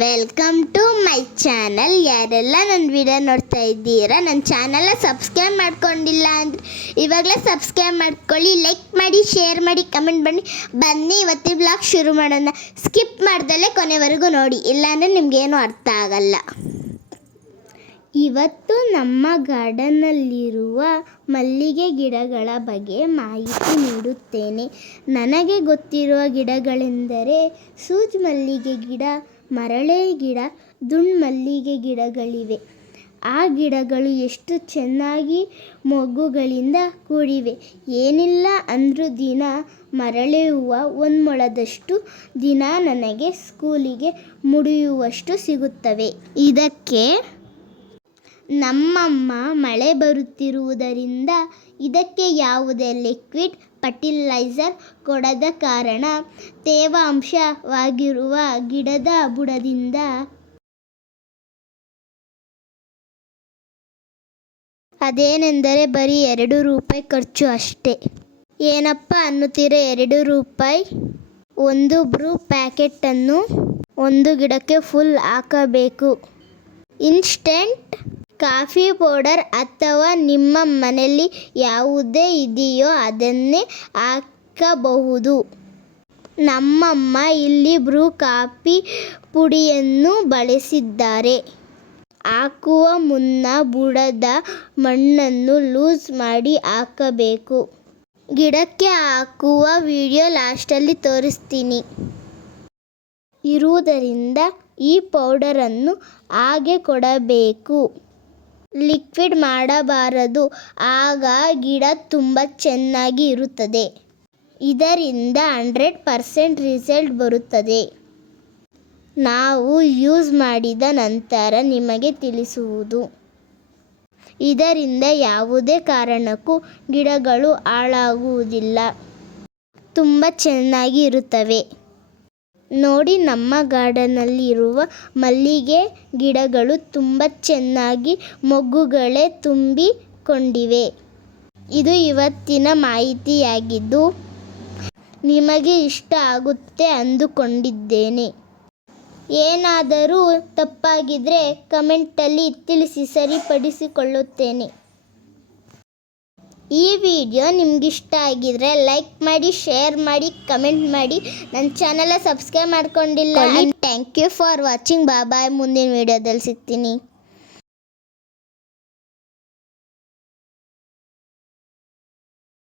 Welcome to my channel ಯಾರೆಲ್ಲ ನನ್ನ video ನೋಡ್ತಾ ಇದ್ದೀರಾ ನನ್ನ ಚಾನಲ್ನ ಸಬ್ಸ್ಕ್ರೈಬ್ ಮಾಡ್ಕೊಂಡಿಲ್ಲ ಅಂದರೆ ಇವಾಗಲೇ ಸಬ್ಸ್ಕ್ರೈಬ್ ಮಾಡ್ಕೊಳ್ಳಿ ಲೈಕ್ ಮಾಡಿ ಶೇರ್ ಮಾಡಿ ಕಮೆಂಟ್ ಮಾಡಿ ಬನ್ನಿ, ಇವತ್ತಿನ ಬ್ಲಾಗ್ ಶುರು ಮಾಡೋಣ. ಸ್ಕಿಪ್ ಮಾಡ್ದಲ್ಲೇ ಕೊನೆವರೆಗೂ ನೋಡಿ, ಇಲ್ಲಾಂದರೆ ನಿಮಗೇನು ಅರ್ಥ ಆಗಲ್ಲ. ಇವತ್ತು ನಮ್ಮ ಗಾರ್ಡನ್ನಲ್ಲಿರುವ ಮಲ್ಲಿಗೆ ಗಿಡಗಳ ಬಗ್ಗೆ ಮಾಹಿತಿ ನೀಡುತ್ತೇನೆ. ನನಗೆ ಗೊತ್ತಿರುವ ಗಿಡಗಳೆಂದರೆ ಸೂಜ್ ಮಲ್ಲಿಗೆ ಗಿಡ ಮರಳೆ ಗಿಡ, ದುಂಡ್ ಮಲ್ಲಿಗೆ ಗಿಡಗಳಿವೆ. ಆ ಗಿಡಗಳು ಎಷ್ಟು ಚೆನ್ನಾಗಿ ಮೊಗ್ಗುಗಳಿಂದ ಕೂಡಿವೆ. ಏನಿಲ್ಲ ಅಂದರೂ ದಿನ ಮರಳೆ ಹೂವು ಒಂದು ಮೊಳದಷ್ಟು ದಿನ ನನಗೆ ಸ್ಕೂಲಿಗೆ ಮುಡಿಯುವಷ್ಟು ಸಿಗುತ್ತವೆ. ಇದಕ್ಕೆ ನಮ್ಮಮ್ಮ ಮಳೆ ಬರುತ್ತಿರುವುದರಿಂದ ಇದಕ್ಕೆ ಯಾವುದೇ ಲಿಕ್ವಿಡ್ ಫರ್ಟಿಲೈಸರ್ ಕೊಡದ ಕಾರಣ ತೇವಾಂಶವಾಗಿರುವ ಗಿಡದ ಬುಡದಿಂದ ಅದೇನೆಂದರೆ ಬರೀ ಎರಡು ರೂಪಾಯಿ ಖರ್ಚು ಅಷ್ಟೇ. ಏನಪ್ಪ ಅನ್ನುತ್ತೀರ ಎರಡು ರೂಪಾಯಿ? ಒಂದು ಬ್ರೂ ಪ್ಯಾಕೆಟನ್ನು ಒಂದು ಗಿಡಕ್ಕೆ ಫುಲ್ ಹಾಕಬೇಕು. ಇನ್ಸ್ಟೆಂಟ್ ಕಾಫಿ ಪೌಡರ್ ಅಥವಾ ನಿಮ್ಮ ಮನೆಯಲ್ಲಿ ಯಾವುದೇ ಇದೆಯೋ ಅದನ್ನೇ ಹಾಕಬಹುದು. ನಮ್ಮಮ್ಮ ಇಲ್ಲಿ ಬ್ರೂ ಕಾಫಿ ಪುಡಿಯನ್ನು ಬಳಸಿದ್ದಾರೆ. ಹಾಕುವ ಮುನ್ನ ಬುಡದ ಮಣ್ಣನ್ನು ಲೂಸ್ ಮಾಡಿ ಹಾಕಬೇಕು. ಗಿಡಕ್ಕೆ ಹಾಕುವ ವಿಡಿಯೋ ಲಾಸ್ಟಲ್ಲಿ ತೋರಿಸ್ತೀನಿ. ಇರುವುದರಿಂದ ಈ ಪೌಡರನ್ನು ಹಾಗೆ ಕೊಡಬೇಕು. ಲಿಕ್ವಿಡ್ ಮಾಡಬಾರದು, ಆಗ ಗಿಡ ತುಂಬ ಚೆನ್ನಾಗಿ ಇರುತ್ತದೆ. ಇದರಿಂದ ಹಂಡ್ರೆಡ್ ಪರ್ಸೆಂಟ್ ರಿಸಲ್ಟ್ ಬರುತ್ತದೆ. ನಾವು ಯೂಸ್ ಮಾಡಿದ ನಂತರ ನಿಮಗೆ ತಿಳಿಸುವುದು. ಇದರಿಂದ ಯಾವುದೇ ಕಾರಣಕ್ಕೂ ಗಿಡಗಳು ಹಾಳಾಗುವುದಿಲ್ಲ. ತುಂಬ ಚೆನ್ನಾಗಿ ಇರುತ್ತವೆ. ನೋಡಿ ನಮ್ಮ ಗಾರ್ಡನಲ್ಲಿ ಇರುವ ಮಲ್ಲಿಗೆ ಗಿಡಗಳು ತುಂಬ ಚೆನ್ನಾಗಿ ಮೊಗ್ಗುಗಳೇ ತುಂಬಿಕೊಂಡಿವೆ. ಇದು ಇವತ್ತಿನ ಮಾಹಿತಿಯಾಗಿದ್ದು ನಿಮಗೆ ಇಷ್ಟ ಆಗುತ್ತೆ ಅಂದುಕೊಂಡಿದ್ದೇನೆ. ಏನಾದರೂ ತಪ್ಪಾಗಿದ್ದರೆ ಕಮೆಂಟಲ್ಲಿ ತಿಳಿಸಿ ಸರಿಪಡಿಸಿಕೊಳ್ಳುತ್ತೇನೆ. ಈ ವಿಡಿಯೋ ನಿಮ್ಗಿಷ್ಟ ಆಗಿದ್ರೆ ಲೈಕ್ ಮಾಡಿ ಶೇರ್ ಮಾಡಿ ಕಮೆಂಟ್ ಮಾಡಿ. ನನ್ನ ಚಾನೆಲ್ ಸಬ್ಸ್ಕ್ರೈಬ್ ಮಾಡ್ಕೊಂಡಿಲ್ಲ. Thank you for watching bye ಮುಂದಿನ ವಿಡಿಯೋದಲ್ಲಿ ಸಿಗ್ತೀನಿ.